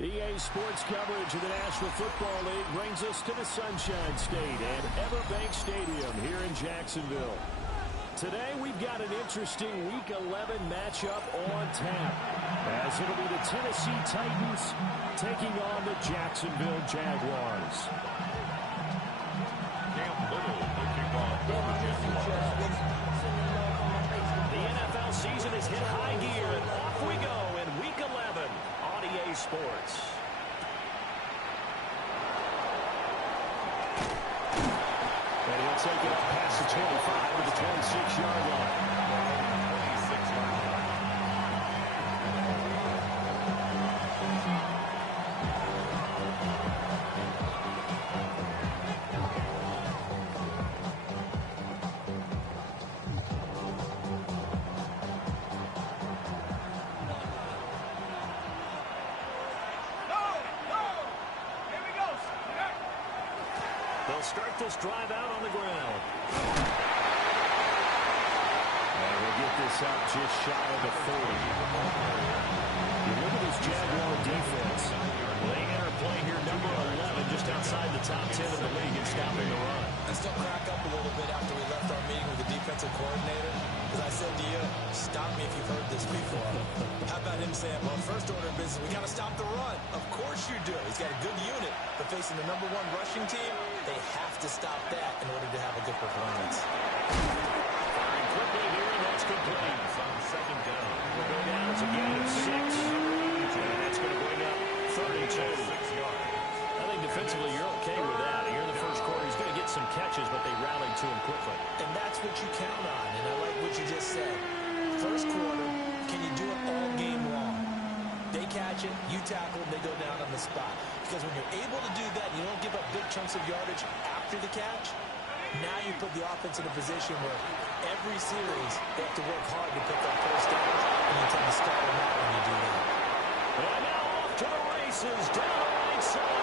EA Sports coverage of the National Football League brings us to the Sunshine State and Everbank Stadium here in Jacksonville. Today we've got an interesting Week 11 matchup on tap, as it'll be the Tennessee Titans taking on the Jacksonville Jaguars. The NFL season is hit high gear, and off we go in Week 11 on EA Sports. And he'll take it up past the 25 to the 26-yard line. They'll start this drive out on the ground. And we'll get this out just shy of the 40. You look at this Jaguar defense. They enter play here, number 11, just outside the top 10 of the league in stopping the run. I still crack up a little bit after we left our meeting with the defensive coordinator, because I said to you, stop me if you've heard this before. How about him saying, well, first order of business, we got to stop the run. Of course you do. He's got a good unit, but facing the number 1 rushing team, they have to stop that in order to have a good performance. Firing quickly here, and that's complete. On second down. We'll go down as a gain of 6. And that's going to bring up 32. I think defensively you're okay with that. Here in the first quarter, he's going to get some catches, but they rallied to him quickly. And that's what you count on, and I like what you just said. First quarter, can you do it all game long? They catch it, you tackle them, they go down on the spot. Because when you're able to do that, you don't give up big chunks of yardage after the catch, now you put the offense in a position where every series they have to work hard to pick up first down, and you tend to start them out when you do that. And now off to the races, down the right side.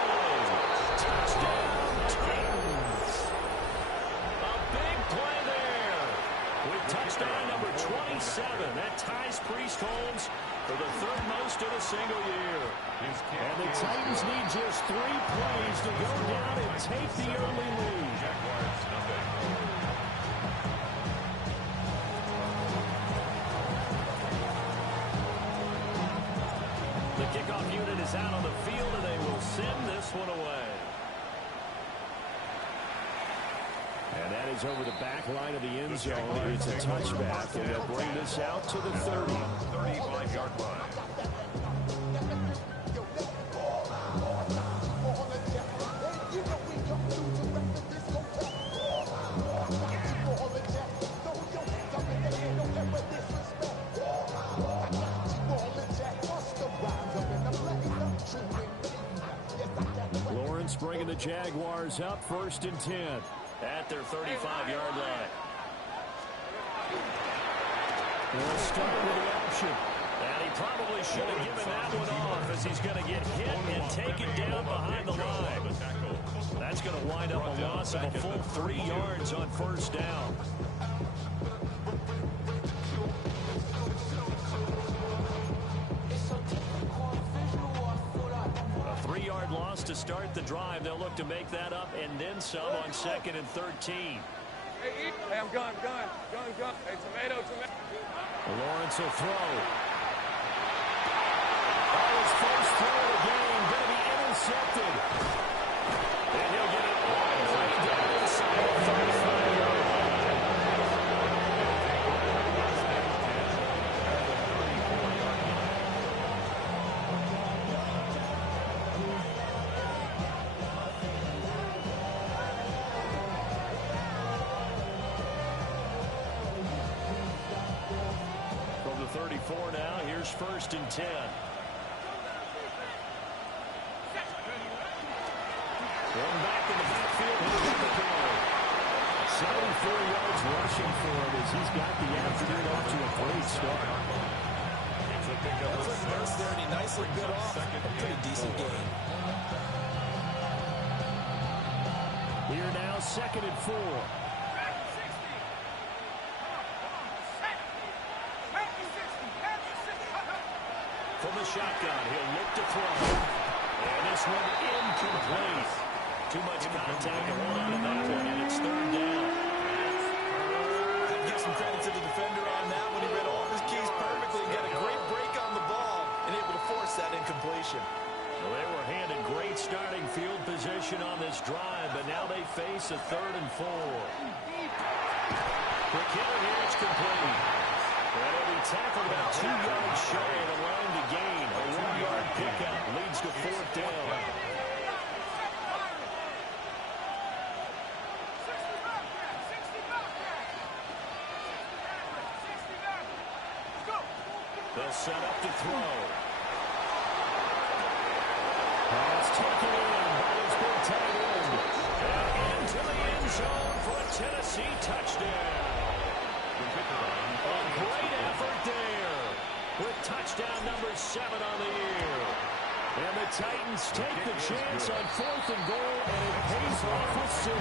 Touchdown, Titans. A big play there with touchdown number 27. That ties Priest Holmes for the third most in a single year. And the Titans need just 3 plays to go down and take the early lead. The kickoff unit is out on the field, and they will send this one away. And that is over the back line of the end zone. It's a touchback, and they'll bring this out to the 30. 35-yard line. Lawrence bringing the Jaguars up, 1st and 10 at their 35-yard line. They'll start with the option. And he probably should have given that one off, as he's going to get hit and taken down behind the line. That's going to wind up a loss of a full 3 yards on first down. A 3-yard loss to start the drive. They'll look to make that up and then some on 2nd and 13. Hey, I'm gone. Hey, tomato. Lawrence will throw. His first throw of the game going to be intercepted. And he'll get it all the way down inside the 35-yard line. From the 34 now, here's 1st and 10. Going back in the backfield, he'll get the carry. 74 yards rushing for him as he's got the afternoon off to a great start. That's a burst there, and he nicely bit off a pretty decent game. Here now, 2nd and 4. From the shotgun, he'll look to throw. And this one incomplete. Too much contact to hold on to that one, and it's third down. I'd give some credit to the defender on that when he read all of his keys perfectly and got a great break on the ball and able to force that incompletion. Well, they were handed great starting field position on this drive, but now they face a 3rd and 4. Quick hitter here, it's complete. And he'll be tackled about 2 yards shy of the line to gain. A 1-yard pickup leads to 4th down. They'll set up to throw. Pass taken in by his big tight end. And into the end zone for a Tennessee touchdown. A great effort there with touchdown number 7 on the year. And the Titans take the chance on 4th and goal, and it pays off with 6.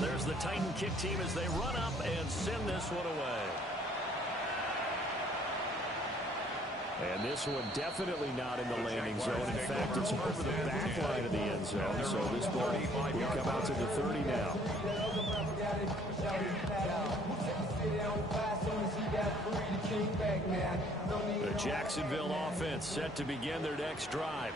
There's the Titan kick team as they run up and send this one away. And this one definitely not in the landing zone. In fact, it's over the back line of the end zone. So this ball will come out to the 30 now. The Jacksonville offense set to begin their next drive.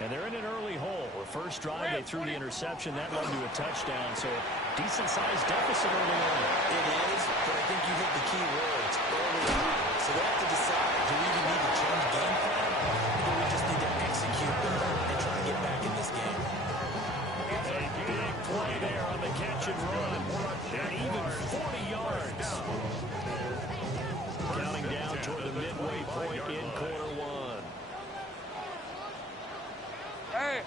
And they're in an early hole. The first drive, they threw the interception. That led to a touchdown. So decent-sized deficit early on. It is, but I think you hit the key words early on. So they have to decide, do we even need to change game plan? Or do we just need to execute and try to get back in this game? A big play there on the catch and run. And even 40 yards. Counting down toward the midway point in quarter 1. Hey.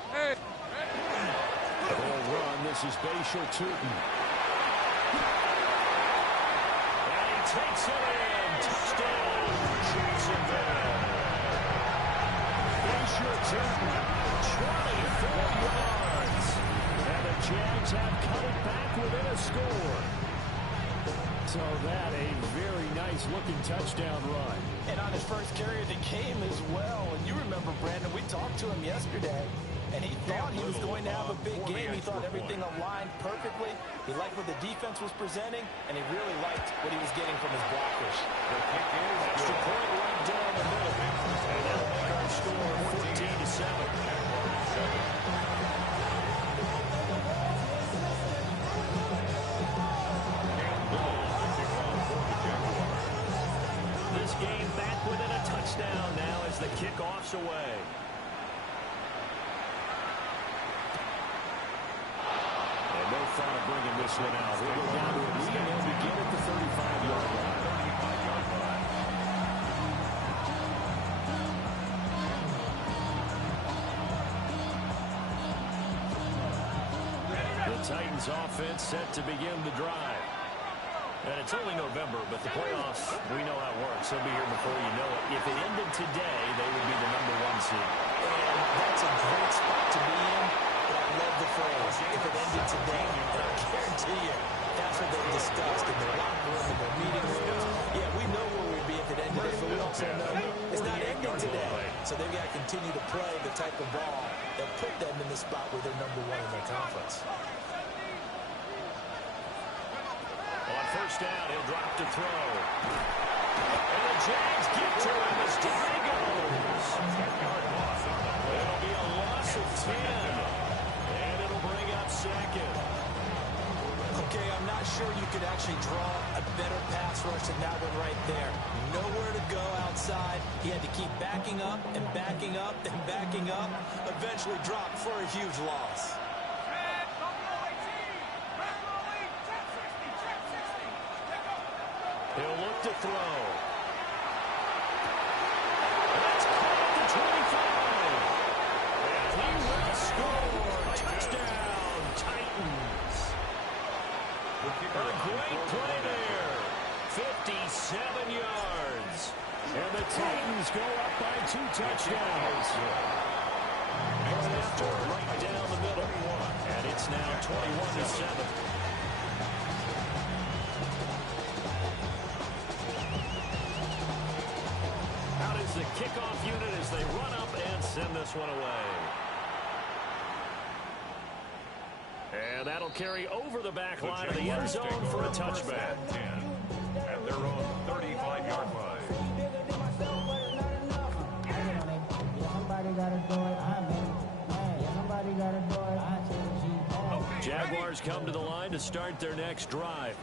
Full run. This is Bashir Tootin. And he takes it in. Touchdown, Jacksonville. Bashir Tootin, 24 yards. And the Jags have cut it back within a score. So that a very nice-looking touchdown run. And on his first carry of the game as well. And you remember, Brandon, we talked to him yesterday, and he thought he was going to have a big game. He thought everything aligned perfectly. He liked what the defense was presenting, and he really liked what he was getting from his blockers. Extra point right down the middle. And that'll make our score 14-7. This game back within a touchdown now as the kickoff's away. And no thought of bringing this one out. We'll go down to a lead and they'll begin at the 35-yard line. The Titans offense set to begin the drive. And it's only November, but the playoffs, we know how it works. They'll be here before you know it. If it ended today, they would be the #1 seed. And that's a great spot to be in, but I love the phrase, if it ended today. And I guarantee you, that's what they've discussed in their locker room, in their meeting rooms. Yeah, we know where we'd be if it ended, but we also know it's not ending today. So they've got to continue to play the type of ball that put them in the spot where they're #1 in their conference. On first down, he'll drop to throw. And the Jags get to him as down he goes. It'll be a loss of 10. And it'll bring up second. Okay, I'm not sure you could actually draw a better pass rush than that one right there. Nowhere to go outside. He had to keep backing up and backing up and backing up. Eventually dropped for a huge loss. He'll look to throw. That's caught at the 25. And he will score. Touchdown, Titans. A great play there. 57 yards. And the Titans go up by 2 touchdowns. And after right down the middle. And it's now 21-7. Out is the kickoff unit as they run up and send this one away. And that'll carry over the back line of the end zone for a touchback. 10 at their own 35-yard line. Jaguars come to the line to start their next drive.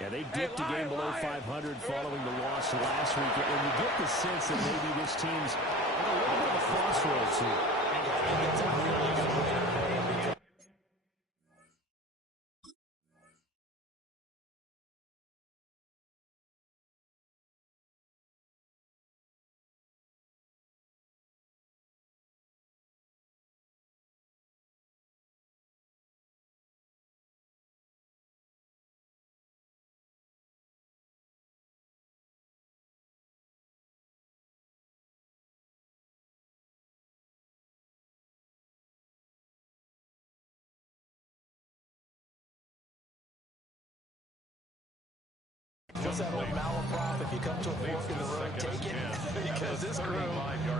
Yeah, they dipped a game below 500 following the loss last week. And you get the sense that maybe this team's at a little bit of a crossroads here. It's a really good way to play him. Just that old malaprop, if you come to a fork in the road, take it, because this crew,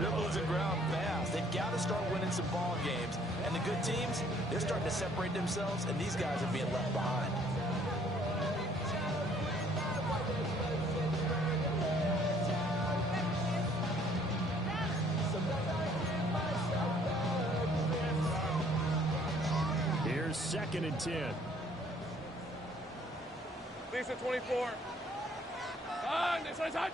they're losing ground fast. They've got to start winning some ball games. And the good teams, they're starting to separate themselves, and these guys are being left behind. Here's 2nd and 10. Lisa 24. This one's hot.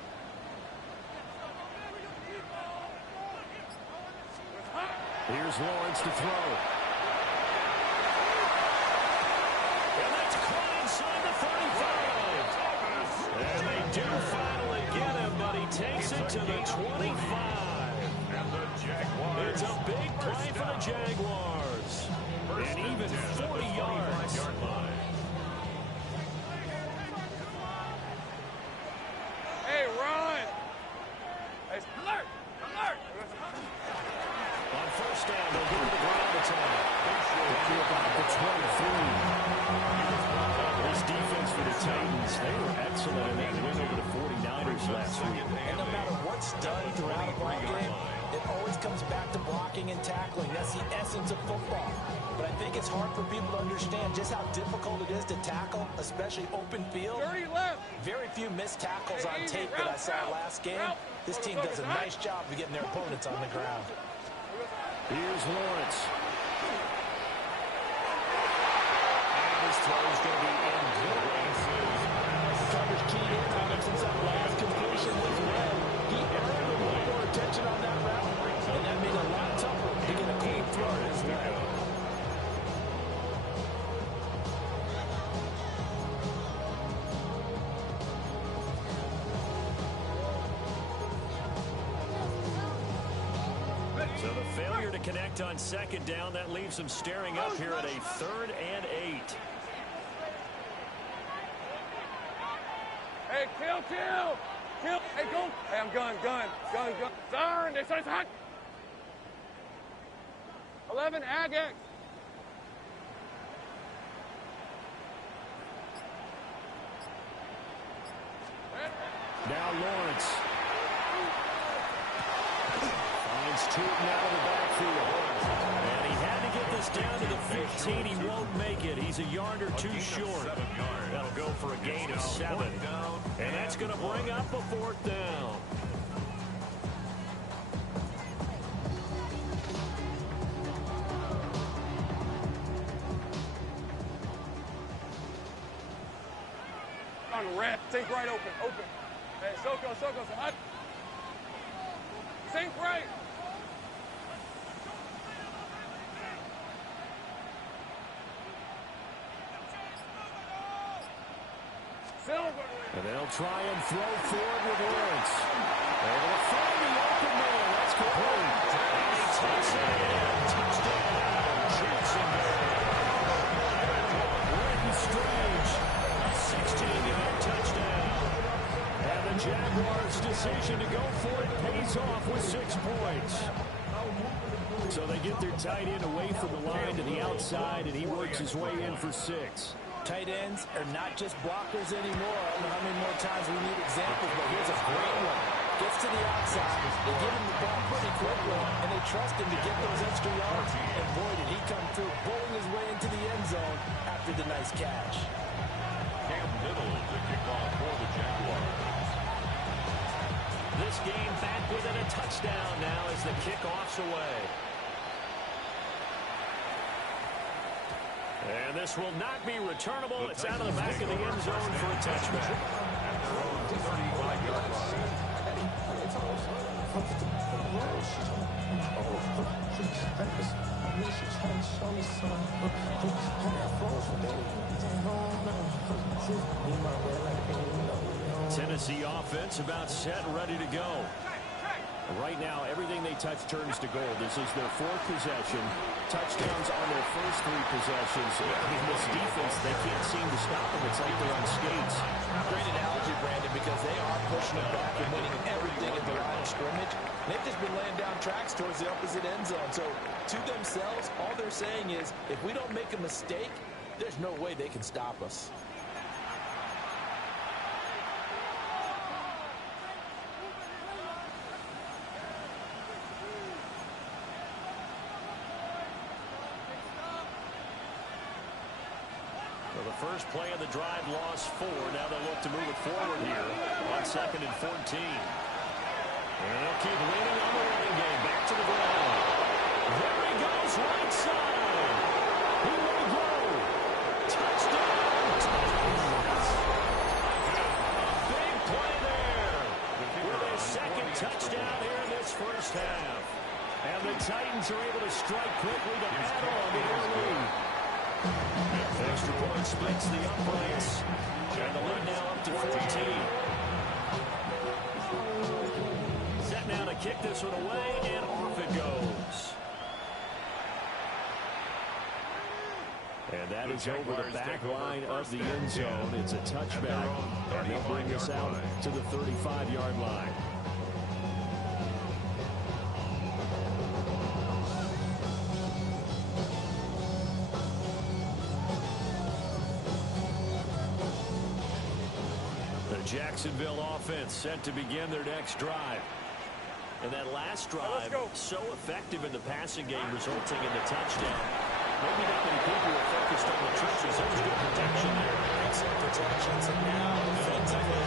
Here's Lawrence to throw. And that's caught inside the 35. And they do finally get him, but he takes it to the 25. And the Jaguars. It's a big play for the Jaguars. And even 40 yards. Hey, run! Hey, alert! Alert! On first down, they'll get to the ground attack. To about the 23. This defense for the Titans, they were excellent in that win over the 49ers last week. And no matter what's done throughout a ball game, it always comes back to blocking and tackling. That's the essence of football. But I think it's hard for people to understand just how difficult it is to tackle, especially open field. 30 left. Very few missed tackles on tape that I saw last game. This team does a nice job of getting their opponents on the ground. Here's Lawrence. And his throw is going to be incomplete. Coverage keyed in on him since that last completion was led. He earned a little more attention on that route, and that made it a lot tougher to get a clean throw to his leg. So the failure to connect on 2nd down, that leaves them staring up here at a 3rd and 8. Hey, kill! Hey, go! Hey, I'm gun. Turn! This one's hot! 11, Agate. Now Lawrence. Finds Tootin out of the backfield. And he had to get this down to the 15. He won't make it. He's a yard or two short. That'll go for a gain of 7. And that's going to bring up a 4th down. On red. Sink right open. Hey, Soko. Hot. Sink right. And they'll try and throw forward with Lawrence. Able to find the open man. That's complete. And he takes it in. Touchdown, Jacksonville. Britton Strange. A 16-yard touchdown. And the Jaguars' decision to go for it pays off with 6 points. So they get their tight end away from the line to the outside, and he works his way in for 6. Tight ends are not just blockers anymore. I don't know how many more times we need examples, but here's a great one. Gets to the outside, they give him the ball pretty quickly, and they trust him to get those extra yards. And boy, did he come through, bowling his way into the end zone after the nice catch. Cam Little to kick off for the Jaguars. This game back within a touchdown now as the kickoff's away. And this will not be returnable. It's out of the back of the end zone for a touchback. At their own 35-yard line. Tennessee offense about set and ready to go. Right now, everything they touch turns to gold. This is their 4th possession. Touchdowns on their first 3 possessions. In this defense, they can't seem to stop them. It's like they're on skates. Great analogy, Brandon, because they are pushing it back and winning everything at the line of scrimmage. They've just been laying down tracks towards the opposite end zone. So, to themselves, all they're saying is, if we don't make a mistake, there's no way they can stop us. So the first play of the drive lost 4. Now they'll look to move it forward here on 2nd and 14. And they'll keep leaning on the running game. Back to the ground. There he goes, right side. He may go. Touchdown, Titans. A big play there with a 2nd touchdown here in this first half. And the Titans are able to strike quickly to add on to their lead. Extra point splits the uprights. And the lead now up to 14. Set now to kick this one away, and off it goes. And that is over the back line of the end zone. It's a touchback, and they'll bring this out to the 35-yard line. Jacksonville offense set to begin their next drive. And that last drive, so effective in the passing game, resulting in the touchdown. Maybe not many people were focused on the trenches. There was good protection there. Excellent protections. And now, defensively,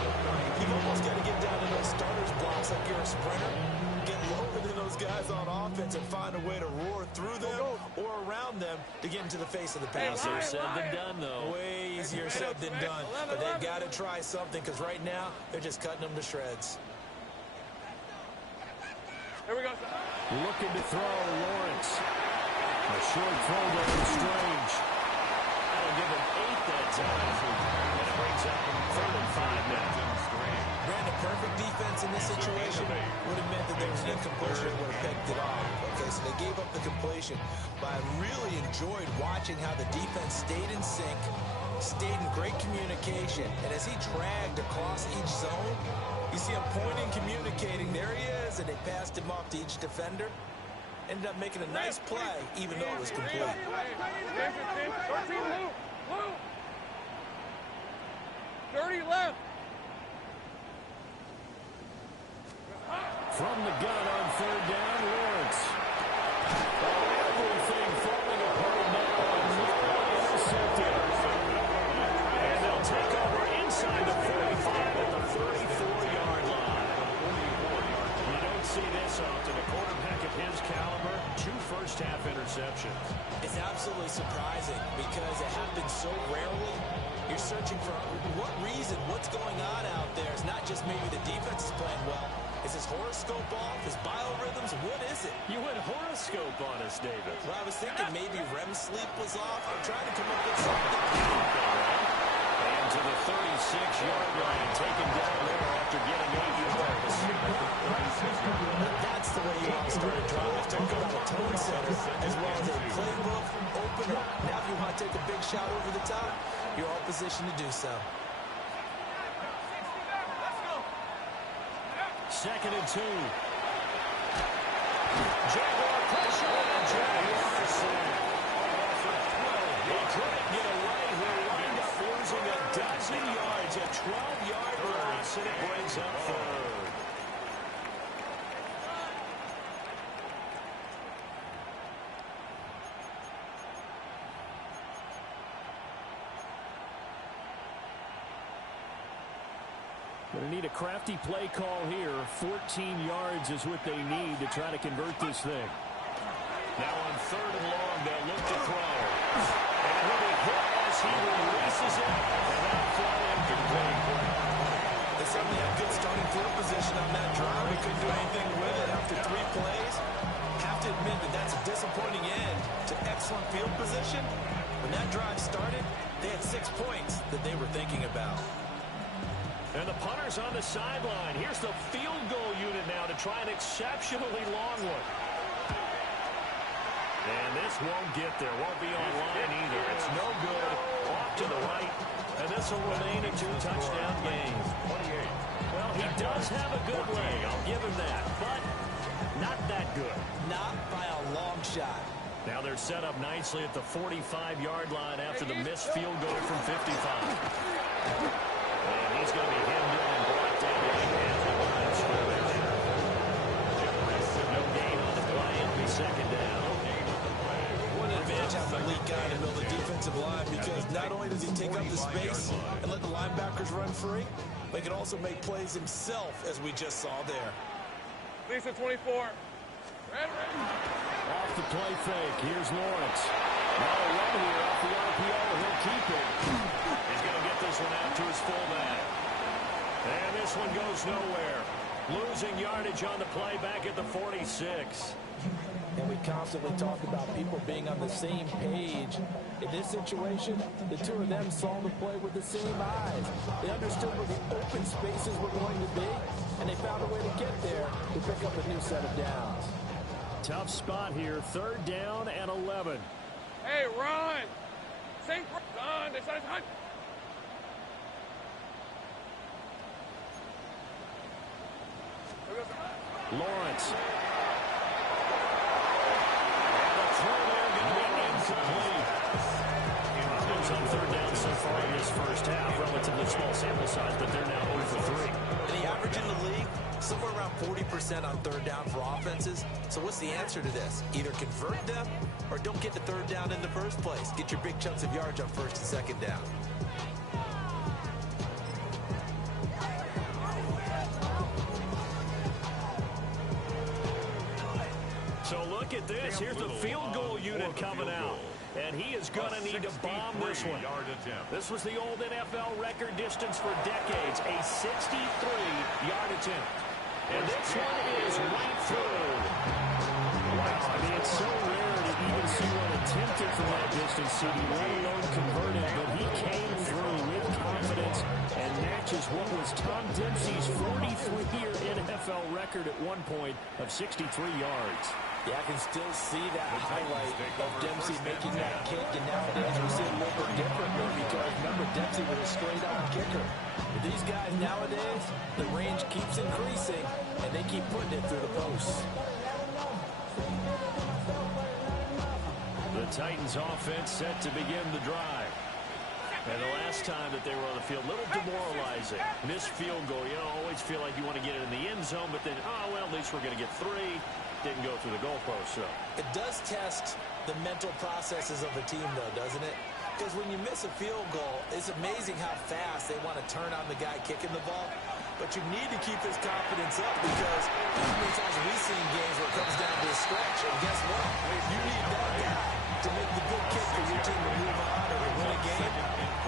you've almost got to get down to those starters blocks like you're a sprinter. Get lower than those guys on offense and find a way to roar through them or around them to get into the face of the pass. Easier said than done, though. Way easier said than done. But they've got to try something because right now, they're just cutting them to shreds. Here we go. Looking to throw, Lawrence. A short throw there to Strange. That'll give him 8 that time. And it brings up 3rd and 5 now. Brandon, perfect defense in this situation would have meant that there was an incompletion and would have picked it off. Okay, so they gave up the completion. But I really enjoyed watching how the defense stayed in sync, stayed in great communication. And as he dragged across each zone, you see him pointing, communicating. There he is, and they passed him off to each defender. Ended up making a nice play, even though it was complete. 13 loop. 30 left. From the gun on 3rd down, Lawrence. Everything falling apart now. Intercepted. And they'll take over inside the 45 at the 34-yard line. You don't see this often. A quarterback of his caliber, 2 first-half interceptions. It's absolutely surprising because it happens so rarely. You're searching for what reason, what's going on out there. It's not just maybe the defense is playing well. Is his horoscope off? His biorhythms? What is it? You went horoscope on us, David. Well, I was thinking maybe REM sleep was off. I'm trying to come up with something. And to the 36-yard line, taken down there after getting 8 yards. That's the way you want to start a drive. Talk about a tone setter as well as a playbook opener. Now if you want to take a big shot over the top, you're all positioned to do so. 2nd and 2. Jaguar pressure, and Jaguar sack. He couldn't get away. He'll wind up losing a dozen yards, a 12-yard loss, and it brings up 3rd. Going to need a crafty play call here. 14 yards is what they need to try to convert this thing. Now on 3rd and long, they'll look to throw. And he'll be hit as he releases it. And that throw incomplete. They certainly had good starting field position on that drive. We couldn't do anything with it after 3 plays. Have to admit that that's a disappointing end to excellent field position. When that drive started, they had 6 points that they were thinking about. And the punter's on the sideline. Here's the field goal unit now to try an exceptionally long one. And this won't get there. Won't be on line either. It's no good. Off to the right. And this will remain a 2-touchdown game. Well, he does have a good leg. I'll give him that. But not that good. Not by a long shot. Now they're set up nicely at the 45-yard line after the missed field goal from 55. And he's going to be hemmed in and brought down at the line of scrimmage. No gain on the play. It'll be 2nd down. What an advantage having the lead guy in the middle of the defensive line, because not only does he take up the space and let the linebackers run free, but he can also make plays himself, as we just saw there. Lisa 24. Off the play fake. Here's Lawrence. Now a run here off the RPO. He'll keep it. He's going to get this one out to his fullback. And this one goes nowhere. Losing yardage on the play back at the 46. And we constantly talk about people being on the same page. In this situation, the two of them saw the play with the same eyes. They understood where the open spaces were going to be, and they found a way to get there to pick up a new set of downs. Tough spot here. 3rd down and 11. Hey, run! Sink, run! They said hunt. Lawrence. And the throw there going to be incomplete. Clemson's on 3rd down so far in this first half. Relatively small sample size, but they're now 0 for 3. And the average in the league, somewhere around 40% on 3rd down for offenses. So what's the answer to this? Either convert them or don't get to 3rd down in the first place. Get your big chunks of yards on 1st and 2nd down. So look at this. Here's the field goal unit coming out. And he is going to need to bomb this one. This was the old NFL record distance for decades, a 63-yard attempt. And this one is right through. Wow, I mean, it's so rare to even see one attempted from that distance, CD, let alone converted, but he came through with confidence and matches what was Tom Dempsey's 43-year NFL record at one point of 63 yards. Yeah, I can still see that highlight of Dempsey making that kick, and nowadays we see it a little bit differently because, remember, Dempsey was a straight-on kicker. But these guys nowadays, the range keeps increasing, and they keep putting it through the posts. The Titans offense set to begin the drive. And the last time that they were on the field, a little demoralizing. Missed field goal. You know, always feel like you want to get it in the end zone, but then, oh, well, at least we're going to get 3. Didn't go through the goalpost, so. It does test the mental processes of a team, though, doesn't it? Because when you miss a field goal, it's amazing how fast they want to turn on the guy kicking the ball. But you need to keep his confidence up, because how many times have we seen games where it comes down to a stretch, and guess what? You need that guy to make the big kick for your team to move on or to win a game.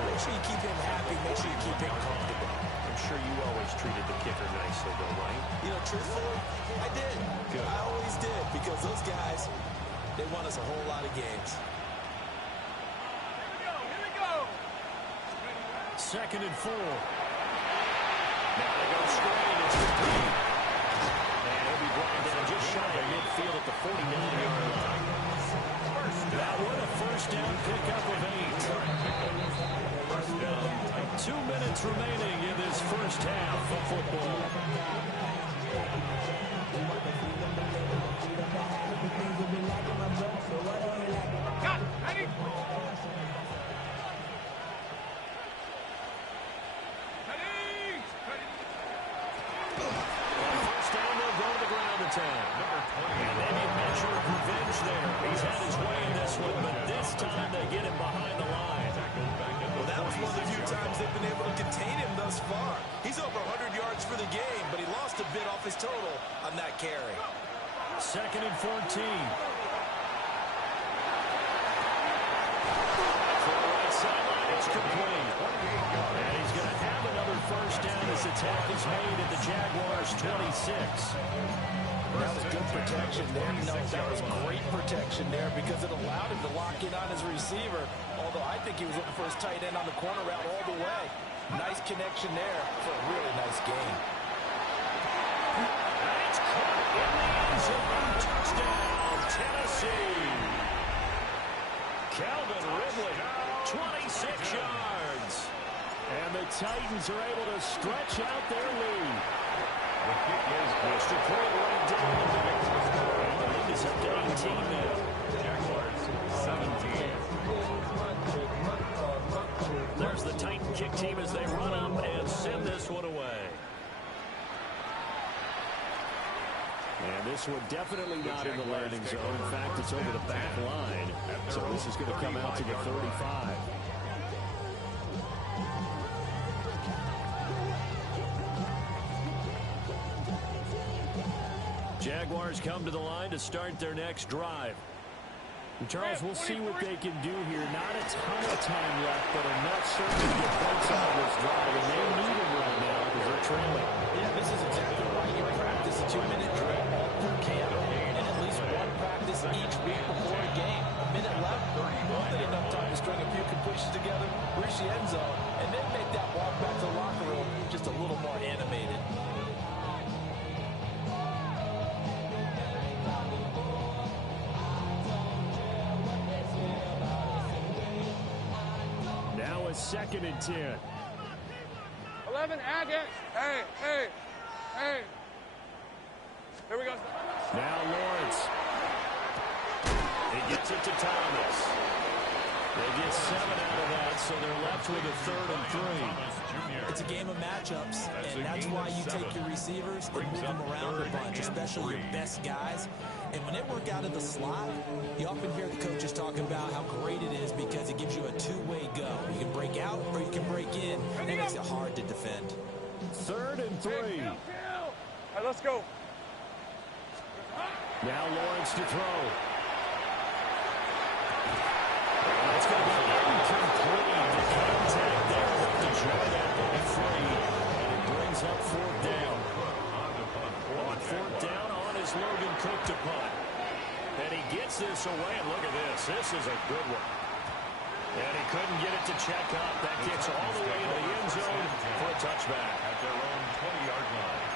Make sure you keep him happy. Make sure you keep him comfortable. I'm sure you always treated the kicker nicely, though, right? You know, truthfully, I did. Good. I always did, because those guys, they won us a whole lot of games. Here we go! 2nd and 4. Now they go straight. It's complete. And he'll be brought down just shy of midfield at the 49-yard line. That one a first down pickup of 8. 2 minutes remaining in this first half of football. On first down, they'll go to the ground attack. And maybe a measure of revenge there. He's had his way in this one, but this time they get him behind the line. Well, that was one of the few times they've been able to contain him thus far. He's over 100 yards for the game, but he lost a bit off his total on that carry. Second and 14. It's complete. And he's going to have another first down as the tackle's made at the Jaguars' 26. That was good protection there. No, that was great protection there because it allowed him to lock in on his receiver. Although I think he was looking for his tight end on the corner route all the way. Nice connection there for a really nice game. It's caught in the end zone. Touchdown, Tennessee. Calvin Ridley, 26 yards. And the Titans are able to stretch out their lead. The kick is pushed to throw right down the middle. The lead is up to 18 now. Jaguars 17. There's the Titan kick team as they run up and send this one away. And this one definitely not in the landing zone. In fact, it's over the back line. So this is going to come out to the 35. Jaguars come to the line to start their next drive. And Charles, we'll see what they can do here. Not a ton of time left, but enough certainly to get points out of this drive. And they need them right now because they're trailing. Yeah, this is exactly why you practice a 2-minute drill all through camp and at least one practice each week before a game. A minute left, more than enough time to string a few completions together, reach the end zone, and then make that walk back to the locker room just a little more animated. Now a 2nd and 10. 11, Agate. Hey, hey, hey. Here we go. Now Lawrence. He gets it to Thomas. They get 7 out of that, so they're left with a 3rd and 3. It's a game of matchups, and that's why you take your receivers and move them around a bunch, especially your best guys. And when they work out of the slot, you often hear the coaches talk about how great it is because it gives you a two-way go. You can break out or you can break in, and it makes it hard to defend. 3rd and 3. Hey, all right, let's go. Now Lawrence to throw. It's going to be incomplete. The contact there with the Jordan will be free. And it brings up 4th down. On 4th down on is Logan Cook to punt. And he gets this away. And look at this. This is a good one. And he couldn't get it to check up. That gets all the way into the end zone for a touchback. At their own 20-yard line.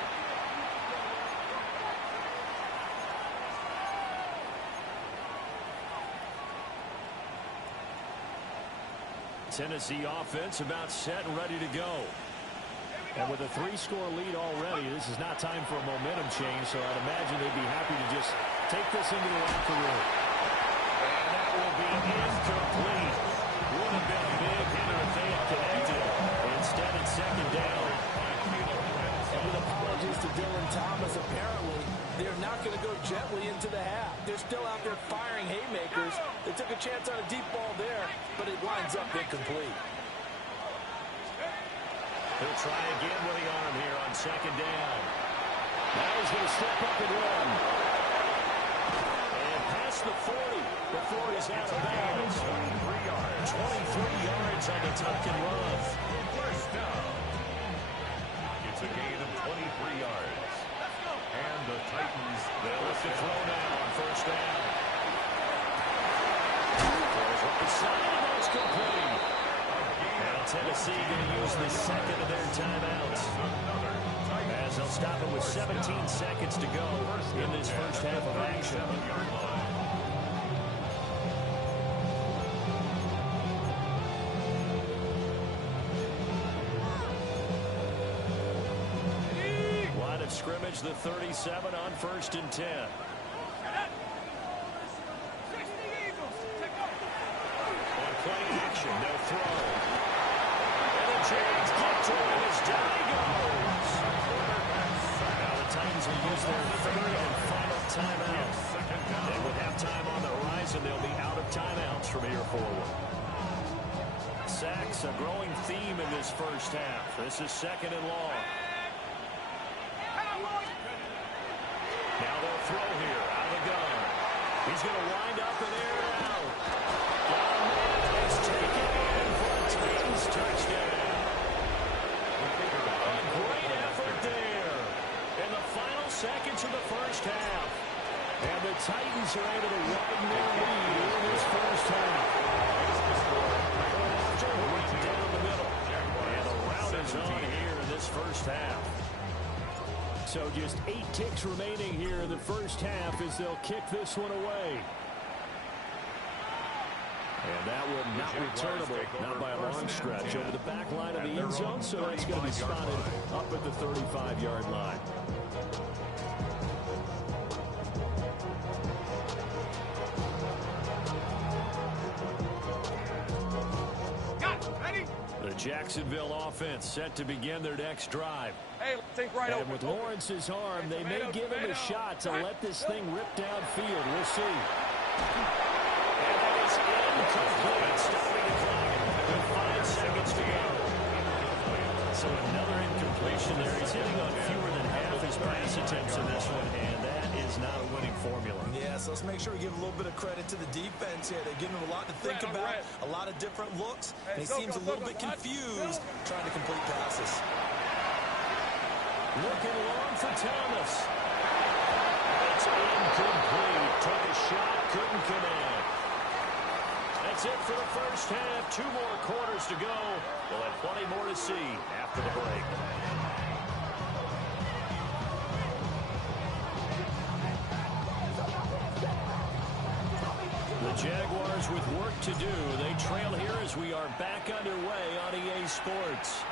Tennessee offense about set and ready to go. And with a 3-score lead already, this is not time for a momentum change, so I'd imagine they'd be happy to just take this into the locker room. And that will be incomplete. Would have been a big hitter if they had connected. Instead, it's 2nd down. And with apologies to Dylan Thomas, apparently they're not going to go gently into the half. They're still out there firing haymakers. They took a chance on a deep ball there, but it winds up incomplete. He'll try again with the arm here on 2nd down. Now he's going to step up and run. And past the 40 before he's out of bounds. 23 yards. 23 yards on the tuck and run. First down. It's a gain of 23 yards. And the Titans, They'll look to throw now on 1st down. Throws right side, and that's complete. Now Tennessee going to use the 2nd of their timeouts. As they'll stop it with 17 seconds to go in this first half of action. Line of scrimmage, the 37 on 1st and 10. On play action, no throw. And the Jags get to him as down he goes. use their third and final timeout. And with halftime on the horizon, they'll be out of timeouts from here forward. Sacks, a growing theme in this first half. This is second and long. Now they'll throw here out of the gun. He's going to wind up and air it out. He's taken in for a Titans touchdown. A great effort there in the final seconds of the first half. And the Titans are able to widen their lead in this first half. Down the middle. And the route is on here in this first half. So just 8 ticks remaining here in the first half as they'll kick this one away. And that one not returnable, not by a long stretch, over the back line of the end zone, so that's going to be spotted up at the 35-yard line. The Jacksonville offense set to begin their next drive. Hey, think right and over. with Lawrence's arm, they may give him a shot to let this thing rip downfield. We'll see. And that is incomplete. Stopping the clock with 5 seconds to go. So another incompletion there. He's hitting on fewer than half his pass attempts in this one, and that is not a winning formula. Yeah, so let's make sure we give a little bit of credit to the defense here. They're giving him a lot to think about, a lot of different looks, and he seems a little bit confused trying to complete passes. Looking long for Thomas. It's incomplete. Took a shot, couldn't connect. That's it for the first half. 2 more quarters to go. We'll have plenty more to see after the break. The Jaguars with work to do. They trail here as we are back underway on EA Sports.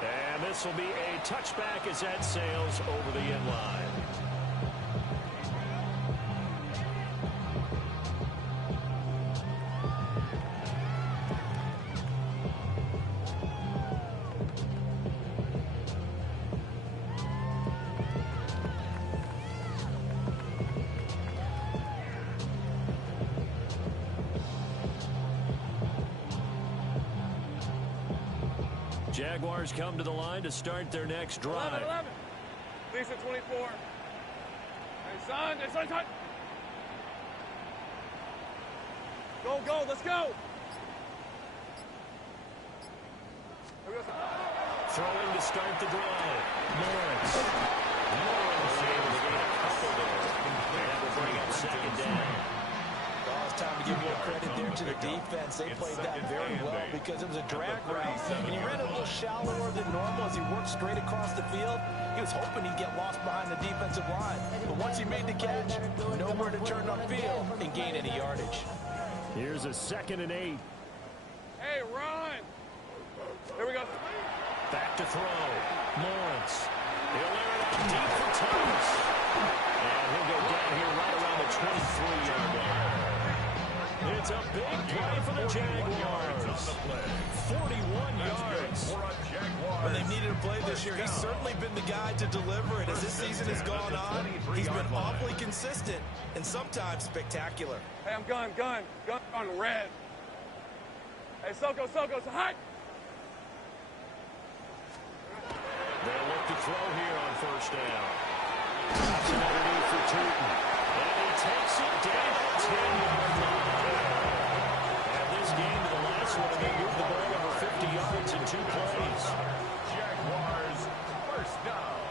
And this will be a touchback as that sails over the end line. Jaguars come to the line to start their next drive. 11. Lisa 24. Hey, son. Go, let's go. Throwing to start the drive. Lawrence able to get a couple there. And that will bring up second down. Well, it's time to give more credit there to the defense. They played that very well because it was a drag route. And he ran it a little shallower than normal as he worked straight across the field. He was hoping he'd get lost behind the defensive line. But once he made the catch, nowhere to turn upfield and gain any yardage. Here's a 2nd and 8. Hey, run. Here we go. Back to throw. Lawrence. He'll air it out deep for Thomas. And he'll go down here right around the 23-yard line. It's a big play for the Jaguars. 41 yards. When they've needed a play this year, he's certainly been the guy to deliver it. As this season has gone on, he's been awfully consistent and sometimes spectacular. Hey, I'm gun on red. Hey, Soko, hot. They'll look to throw here on first down. Drops it underneath for Tootin. And he takes it down at 10-yard line. And this game to the last one, and they moved the ball over 50 yards in 2 plays. Jaguars, first down.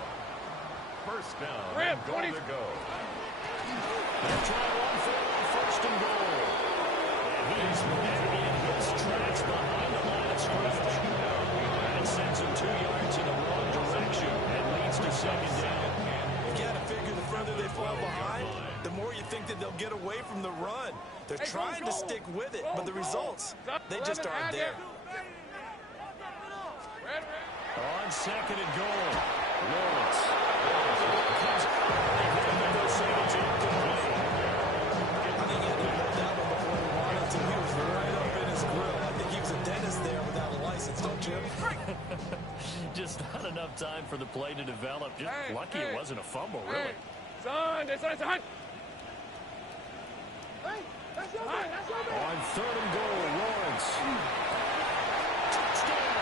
First down. Ram, Goal 20. to go. They're trying one for on first and goal. And he's met in his tracks behind the line of scrimmage. That sends him 2 yards in the wrong direction and leads to second down. You got to figure the further they fall behind, the more you think that they'll get away from the run. They're trying to stick with it, but the results, they just aren't there. On second and goal, Lawrence. I think he had to hold that one before he wanted to. He was right up in his grill. I think he was a dentist there without a license, don't you? Just not enough time time for the play to develop. Just lucky it wasn't a fumble, really. Hey, son, son. On 3rd and goal, Lawrence. Touchdown!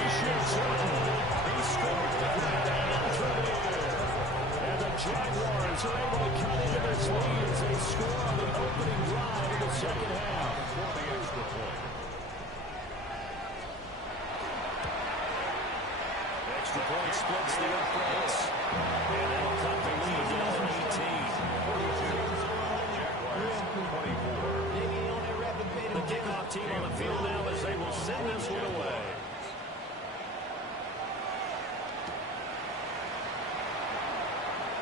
He scored And the Jaguars are able to cut into this lead as they score on the opening drive of the second half. For the extra point. Extra point splits the uprights. And that'll cut the lead down to 18. Jaguars 24. The kickoff team on the field now as they will send this one away.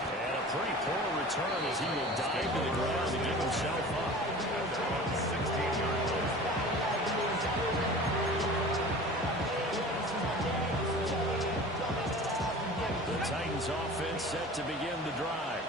And a pretty poor return as he will dive to the ground to give himself up. On the 16-yard line. The Titans offense set to begin the drive.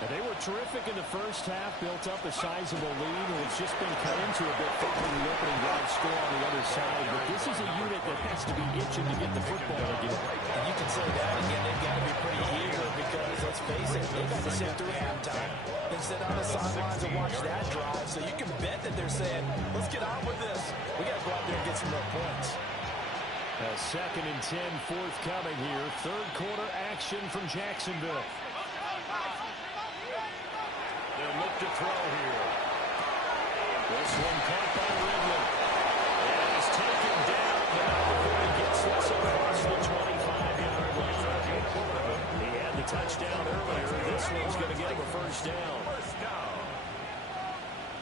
And they were terrific in the first half, built up a sizable lead, and it's just been cut into a bit following the opening drive score on the other side. But this is a unit that has to be itching to get the football again. And you can say that again. They've got to be pretty eager because, let's face it, they've got to sit through halftime and sit on the sidelines and watch that drive. So you can bet that they're saying, let's get on with this. We got to go out there and get some more points. A 2nd and 10 forthcoming here. Third quarter action from Jacksonville. They'll look to throw here. This one caught by Ridley. And he's taken down now before he gets this across the 25-yard line. He had the touchdown earlier. This one's going to get him a first down. First down.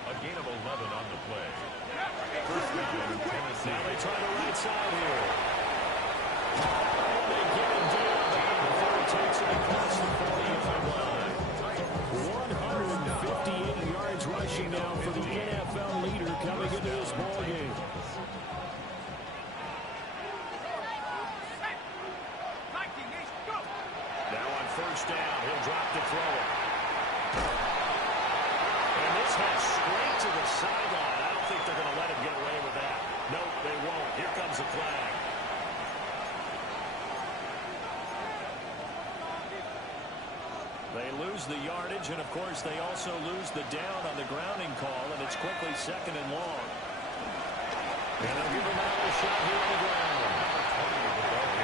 A gain of 11 on the play. First down, Tennessee. Now they try the right side here. They get him down before he takes it across the 40-yard line. 158 yards rushing now for the NFL leader coming into this ballgame. Now on first down, he'll drop to throw it. And this heads straight to the sideline. I don't think they're going to let him get away with that. Nope, they won't. Here comes the flag. They lose the yardage, and of course they also lose the down on the grounding call, and it's quickly 2nd and long. And they'll give him another shot here on the ground.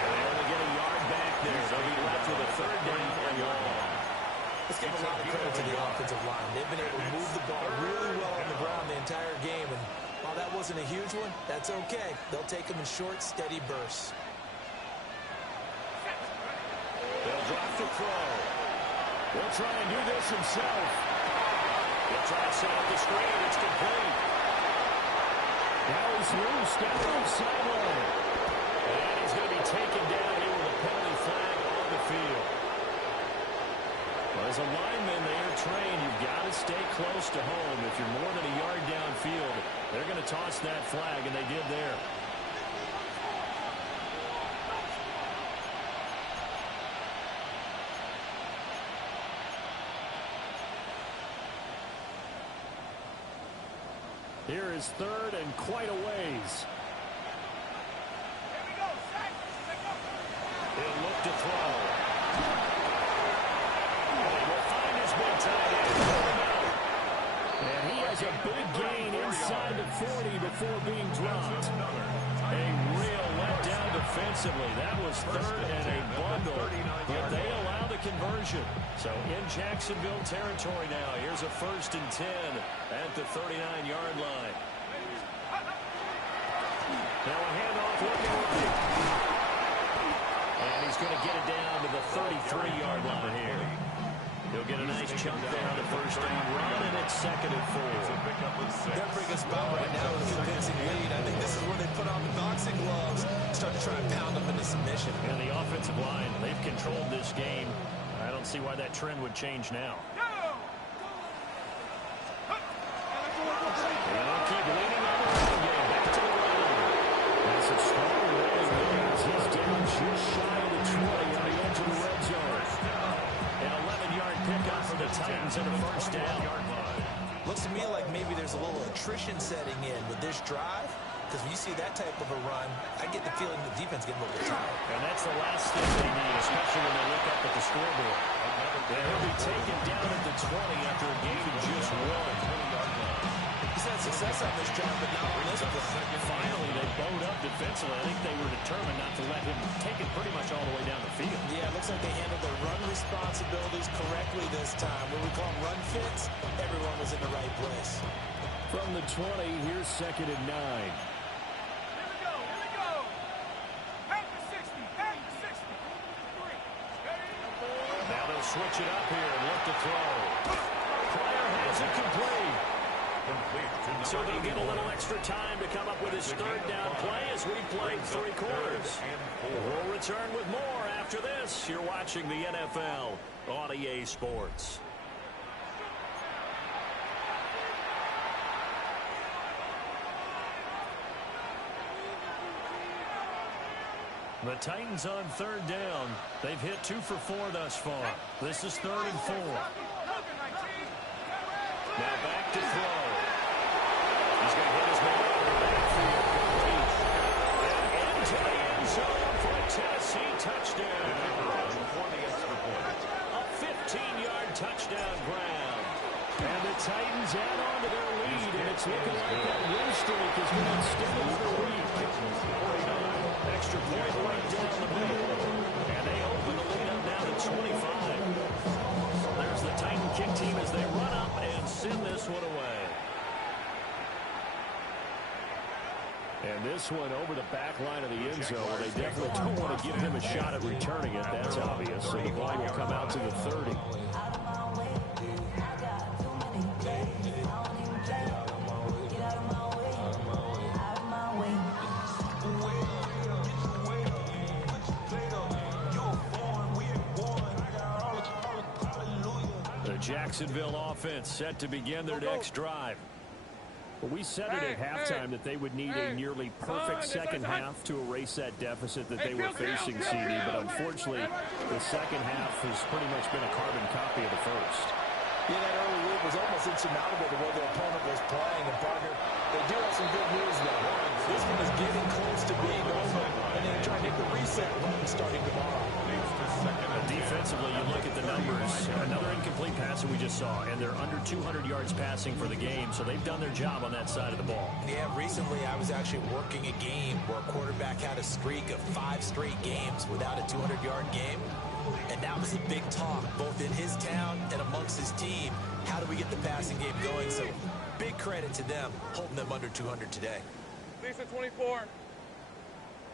They only get a yard back there. They'll be left with a 3rd down and long. Let's give a lot of credit to the offensive line. They've been able to move the ball really well on the ground the entire game, and while that wasn't a huge one, that's okay. They'll take them in short, steady bursts. They'll drop to throw. He'll try and do this himself. He'll try to set up the screen. It's complete. Now he's loose down the sideline. And he's going to be taken down here with a penalty flag on the field. Well, as a lineman, they are trained. You've got to stay close to home. If you're more than a yard downfield, they're going to toss that flag, and they did there. Here is 3rd and quite a ways. He'll look to throw. He will find his big tight end. And he has a big gain inside the 40 before being dropped. A real letdown defensively. That was 3rd and a bundle, but they allow the conversion. So in Jacksonville territory now, here's a 1st and 10 at the 39-yard line. Now a handoff looking right. And he's going to get it down to the 33-yard line here. He'll get a nice chunk there on the first down run, and it's 2nd and 4. Their biggest spot right now is a convincing lead. I think this is where they put on the boxing gloves, start to try and pound them into submission. And the offensive line, they've controlled this game. I don't see why that trend would change now. They'll keep leaning on the run game. Back to the run. That's a strong running game. He's down just shy of the 20 on the edge of the red zone. An 11-yard pickup for the Titans and a first down. Looks to me like maybe there's a little attrition setting in with this drive. because when you see that type of a run, I get the feeling the defense getting a little bit tired. And that's the last thing they need, especially when they look up at the scoreboard. And he'll be taken down at the 20 after a gain of just 1. He's had success on this drive, but not on this play. Finally, they bowed up defensively. I think they were determined not to let him take it pretty much all the way down the field. Yeah, it looks like they handled their run responsibilities correctly this time. What we call run fits, everyone was in the right place. From the 20, here's 2nd and 9. Here we go. Back to 60. Now they'll switch it up here and look to throw. Pryor has it complete. So they'll get a little extra time to come up with his 3rd down play as we played 3 quarters. We'll return with more after this. You're watching the NFL on EA Sports. The Titans on 3rd down. They've hit 2 for 4 thus far. This is 3rd and 4. Now back to throw. He's going to hit his man out of the backfield. And into the end zone for a Tennessee touchdown. A 15-yard touchdown grab. And the Titans add on to their lead, and it's looking like that win streak is going to extend another week. Extra point right down the middle. And they open the lead up now to 25. There's the Titan kick team as they run up and send this one away. And this one over the back line of the end zone. They definitely don't want to give him a shot at returning it. That's obvious. So the ball will come out to the 30. The Jacksonville offense set to begin their next drive. We said it at halftime that they would need a nearly perfect second half to erase that deficit that they were facing, CD. But unfortunately, the second half has pretty much been a carbon copy of the first. Yeah, that early lead was almost insurmountable the way their opponent was playing. And, partner, they do have some good news, though. This one is getting close to being over, and they're trying to hit the reset button starting tomorrow. Defensively, you look at the numbers. Another incomplete pass that we just saw, and they're under 200 yards passing for the game, so they've done their job on that side of the ball. Yeah, recently I was actually working a game where a quarterback had a streak of 5 straight games without a 200-yard game, and that was a big talk, both in his town and amongst his team. How do we get the passing game going? So big credit to them, holding them under 200 today. Lisa, 24.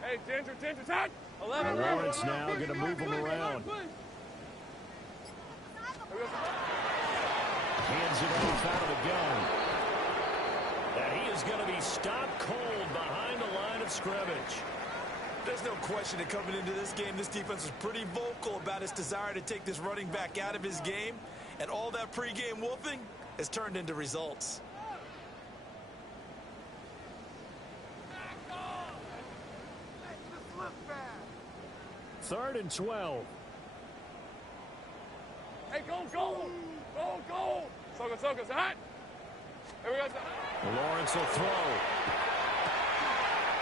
Hey, Ginger, tight. 11. Lawrence now going to move him around. Hands it off out of the gun. And he is going to be stopped cold behind the line of scrimmage. There's no question that coming into this game, this defense was pretty vocal about its desire to take this running back out of his game. And all that pregame wolfing has turned into results. Third and 12. Hey, go. Soka, hot. Here we go. Lawrence will throw.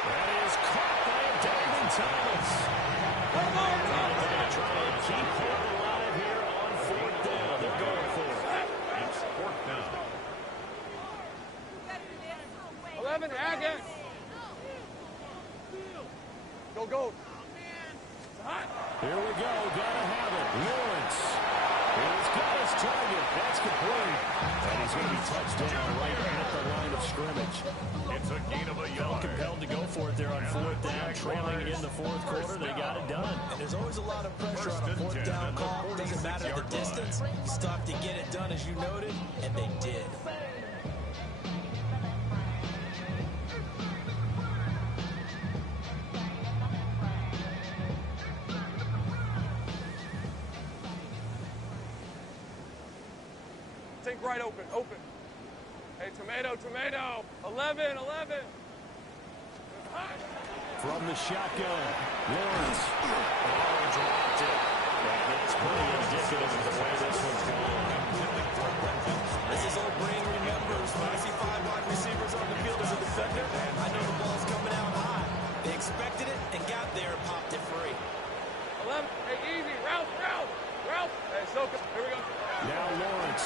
That is caught by Dalvin Thomas. They're going to try to keep him alive here on 4th down. They're going for it. It's 4th down. 11, Agate. Go. Here we go. Gotta have it. Lawrence. He's got his target. That's complete. And he's going to be touched down right at the line of scrimmage. It's a gain of a yard. Compelled to go for it there on 4th down. Trailing in the 4th quarter. They got it done. And there's always a lot of pressure on a 4th down call. Doesn't matter the distance. You stop to get it done, as you noted, and they did. Think right open. Hey, tomato. 11. From the shotgun, Lawrence. Dropped it. And it's pretty indicative of the way this one's going. This is old brain remembers. When I see 5 wide receivers on the field as a defender, I know the ball's coming. Let's go. Here we go. Now Lawrence.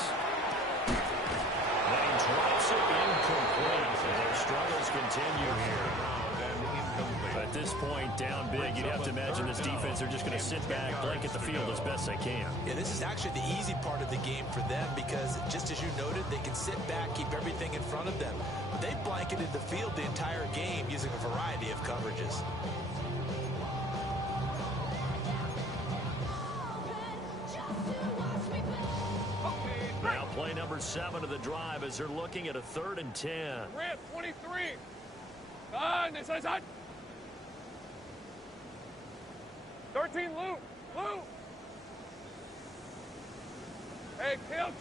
They drops it incomplete. Their struggles continue here. At this point, down big, you'd have to imagine this defense are just going to sit back, blanket the field as best they can. Yeah, this is actually the easy part of the game for them because, just as you noted, they can sit back, keep everything in front of them. But they blanketed the field the entire game using a variety of coverages. Now play number 7 of the drive as they're looking at a 3rd and 10. Grant, 23. Nine. This is hot. 13, Luke. Luke. Hey, kill.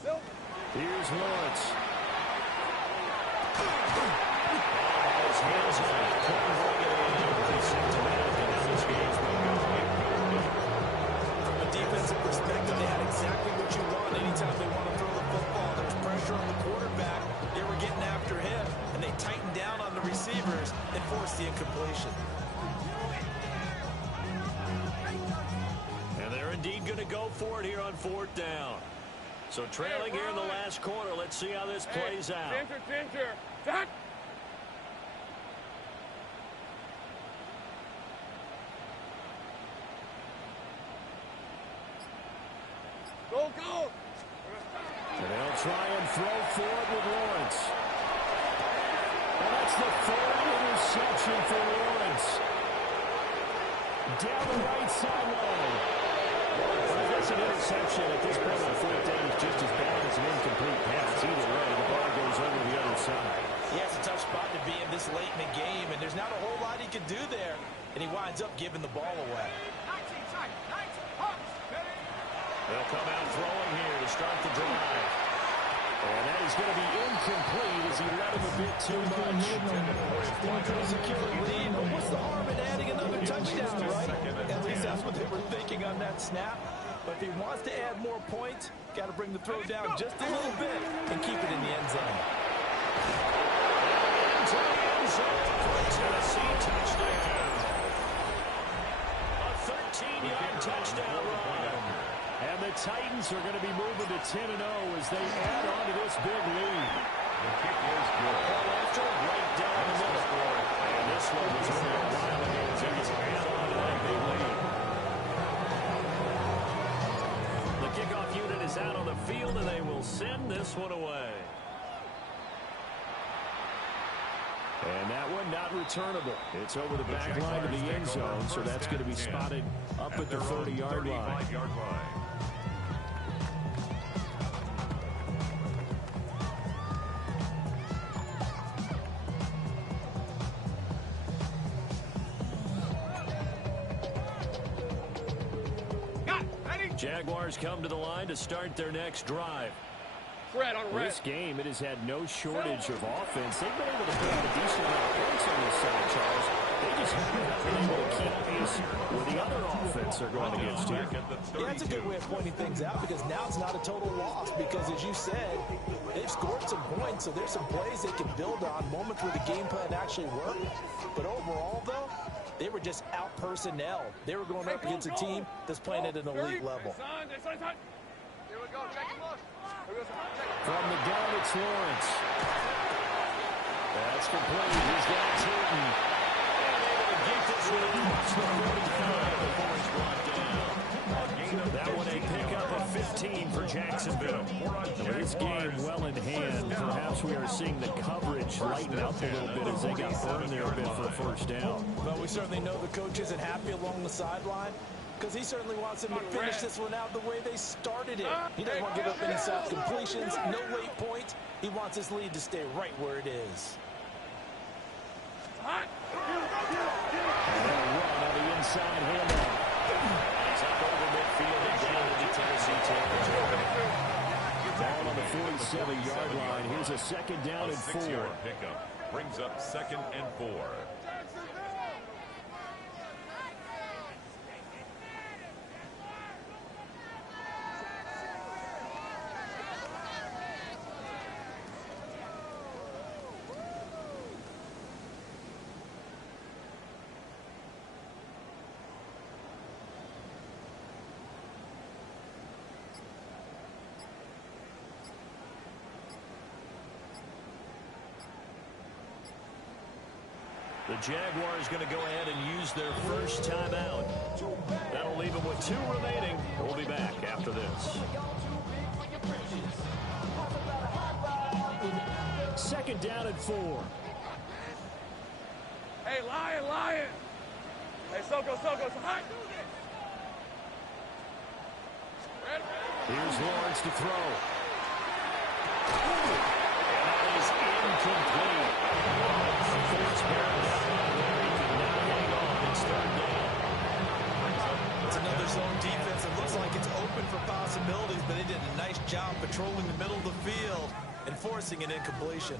Still. Here's Lawrence. His hands up. Couldn't bring it in. Symptomatic of how this game's been going. From a defensive perspective, they had exactly what you want anytime they want to throw the football. There's pressure on the quarterback. They were getting after him, and they tightened down on the receivers and forced the incompletion. And they're indeed going to go for it here on 4th down. So trailing here in the last quarter. Let's see how this plays out. Ginger. Zach. Go. And they'll try and throw forward with Lawrence. And that's the 3rd interception for Lawrence. Down the right sideline. Well, I guess an interception at this point on 4th down is just as bad as an incomplete pass. Either way, the ball goes over the other side. Yeah, it's a tough spot to be in this late in the game, and there's not a whole lot he can do there. And he winds up giving the ball away. They'll come out throwing here to start the drive. And that is going to be incomplete as he led him a bit too much. Secure lead, but what's the harm in adding another touchdown, right? At least that's what they were thinking on that snap. But if he wants to add more points, got to bring the throw down just a little bit and keep it in the end zone. Into the end zone for a Tennessee touchdown. A 13-yard touchdown run. And the Titans are going to be moving to 10-0 as they add on to this big lead. The kick is good. Ball after right down the middle. And this one was over a while ago. Jags add on to that big lead. The kickoff unit is out on the field, and they will send this one away. And that one not returnable. It's over the back line of the end zone, so that's going to be spotted up at the 30-yard line. Jaguars come to the line to start their next drive. Fred on red. This game, it has had no shortage of offense. They've been able to put up a decent amount of points on this side, Charles. They just haven't been able to keep pace with the other offense they're going against here. Yeah, that's a good way of pointing things out because now it's not a total loss because, as you said, they've scored some points, so there's some plays they can build on, moments where the game plan actually worked. But overall, though, they were just out-personnel. They were going up against a team that's playing at an elite level. Here we go. Check him look. From the gun, it's Lawrence. That's complete. He's got Turton. And able to get this one across the 45 before he's brought down. That one a pickup of 15 for Jacksonville. This game well in hand. Perhaps we are seeing the coverage lighten up a little bit as they got burned there a bit for a first down. But we certainly know the coach isn't happy along the sideline because he certainly wants them to finish this one out the way they started it. He doesn't want to give up any soft completions, no late points. He wants his lead to stay right where it is. And they'll run on the inside handoff. He's up over midfield and down into Tennessee territory. Ball on the 47-yard line. Here's a second down and 4. Pickup brings up 2nd and 4. The Jaguars going to go ahead and use their first timeout. That'll leave them with 2 remaining. We'll be back after this. Second down and 4. Hey, Lion. Hey, Soko, hot. Here's Lawrence to throw. And that is incomplete. Force Barrett down there. He could not hang on. It's third down. It's another zone defense. It looks like it's open for possibilities, but they did a nice job patrolling the middle of the field and forcing an incompletion.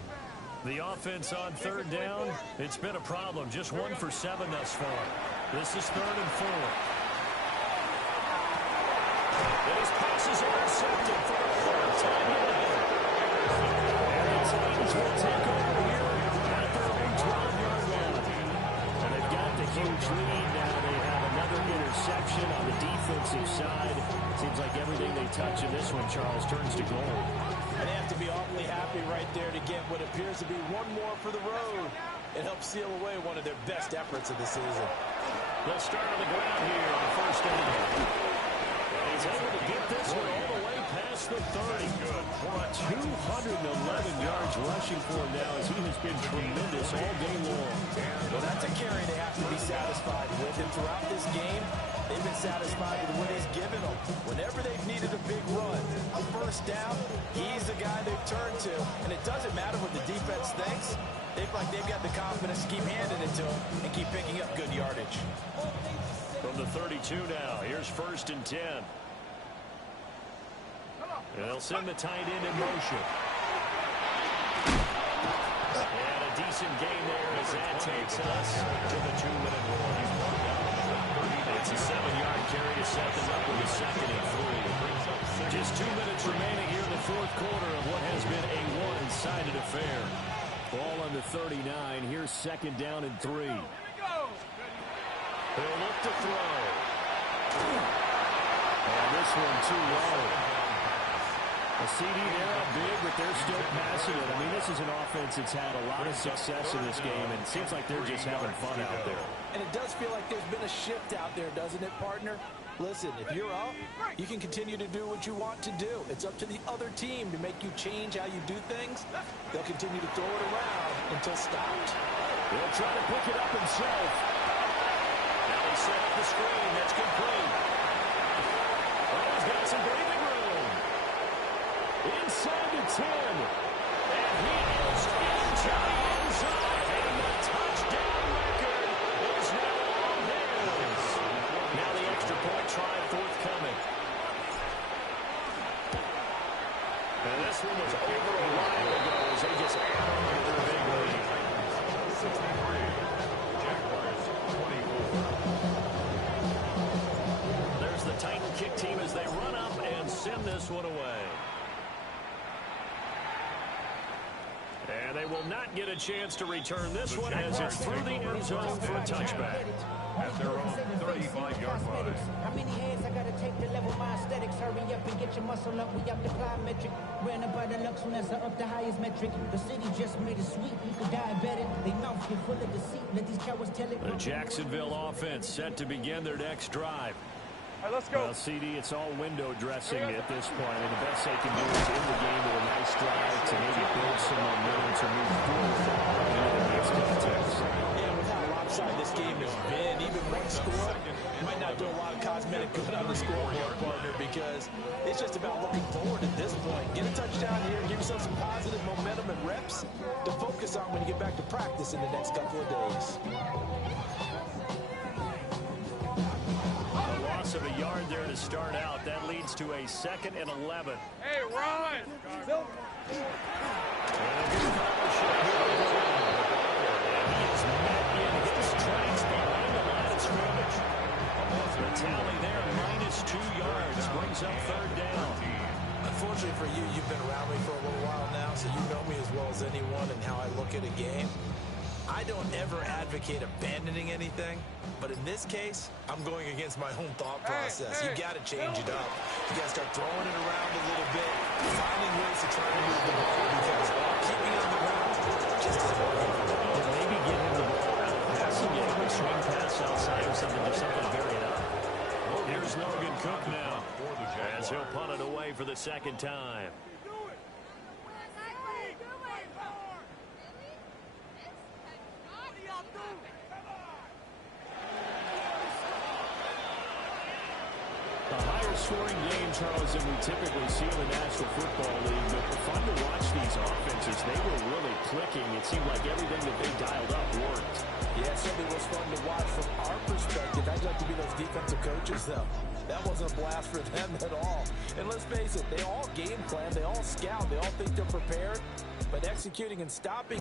The offense on third down, it's been a problem. Just 1 for 7 thus far. This is 3rd and 4. And his pass is intercepted for the 3rd time today. And the Titans will take over here at their own 12-yard line. And they've got the huge lead now. They have another interception on the defensive side. Seems like everything they touch in this one, Charles, turns to gold. And they have to be awfully happy right there to get what appears to be one more for the road. It helps seal away one of their best efforts of the season. They'll start on the ground here on first down. And he's able to get this one all the way past the 30. 211 yards rushing for him now as he has been tremendous all day long. Well, that's a carry they have to be satisfied with. And throughout this game, they've been satisfied with what he's given them. Whenever they've needed a big run, a first down, he's the guy they've turned to. And it doesn't matter what the defense thinks. They feel like they've got the confidence to keep handing it to him and keep picking up good yardage. From the 32 now, here's 1st and 10. And they'll send the tight end in motion. And a decent gain there as that takes us to the 2-minute warning. It's a 7-yard carry to set them up with a 2nd and 3. Just 2 minutes remaining here in the 4th quarter of what has been a one-sided affair. Ball on the 39. Here's 2nd down and 3. They'll look to throw. And this one too low. A CD there, big, but they're still passing it. I mean, this is an offense that's had a lot of success in this game, and it seems like they're just having fun out there. And it does feel like there's been a shift out there, doesn't it, partner? Listen, if you're up, you can continue to do what you want to do. It's up to the other team to make you change how you do things. They'll continue to throw it around until stopped. He'll try to pick it up himself. Now they set up the screen. That's complete. Oh, he's got some breathing room. Inside the 10. And he is into the end zone. And the touchdown record is now all his. Now the extra point try forthcoming. And this one was over a while ago as they just add on to their big lead. 63. Jaguars 24. There's the Titan kick team as they run up and send this one away. And they will not get a chance to return this one as it's through the end zone for a touchback. At their own 35-yard line. How many hands I gotta take to level my aesthetics? Hurry up and get your muscle up. We up the plyometric. Ran up by the Lux when that's up the highest metric. The city just made it sweet. You could diabetic. They mouth get full of deceit. Let these cowards tell it. The Jacksonville offense set to begin their next drive. All right, let's go. Well, CD, it's all window dressing at this point. And the best they can do is in the game with a nice drive to maybe build some momentum to move forward into the next context. Yeah, with how lopsided this game has been, even one score might not do a lot of cosmetic good on the scoreboard, partner, because it's just about looking forward at this point. Get a touchdown here, give yourself some positive momentum and reps to focus on when you get back to practice in the next couple of days. A loss of a yard there to start out. That leads to a 2nd and 11. Hey, Ron. Bill. And a good partnership here with Brown. And he is met in his tracks behind the line of scrimmage. The tally there, -2 yards, brings up 3rd down. Unfortunately for you, you've been around me for a little while now, so you know me as well as anyone and how I look at a game. I don't ever advocate abandoning anything, but in this case, I'm going against my own thought process. You got to change it up. You got to start throwing it around a little bit, finding ways to try to move the ball, because keeping it on the ground just isn't working. And maybe get him the ball out of Cook now, For the as he'll Jaguars. punt it away for the second time. A higher scoring game, Charles, than we typically see in the National Football League. But fun to watch these offenses. They were really clicking. It seemed like everything that they dialed up worked. Yeah, it certainly was fun to watch from our perspective. I'd like to be those defensive coaches, though. That wasn't a blast for them at all. And let's face it, they all game plan, they all scout, they all think they're prepared. But executing and stopping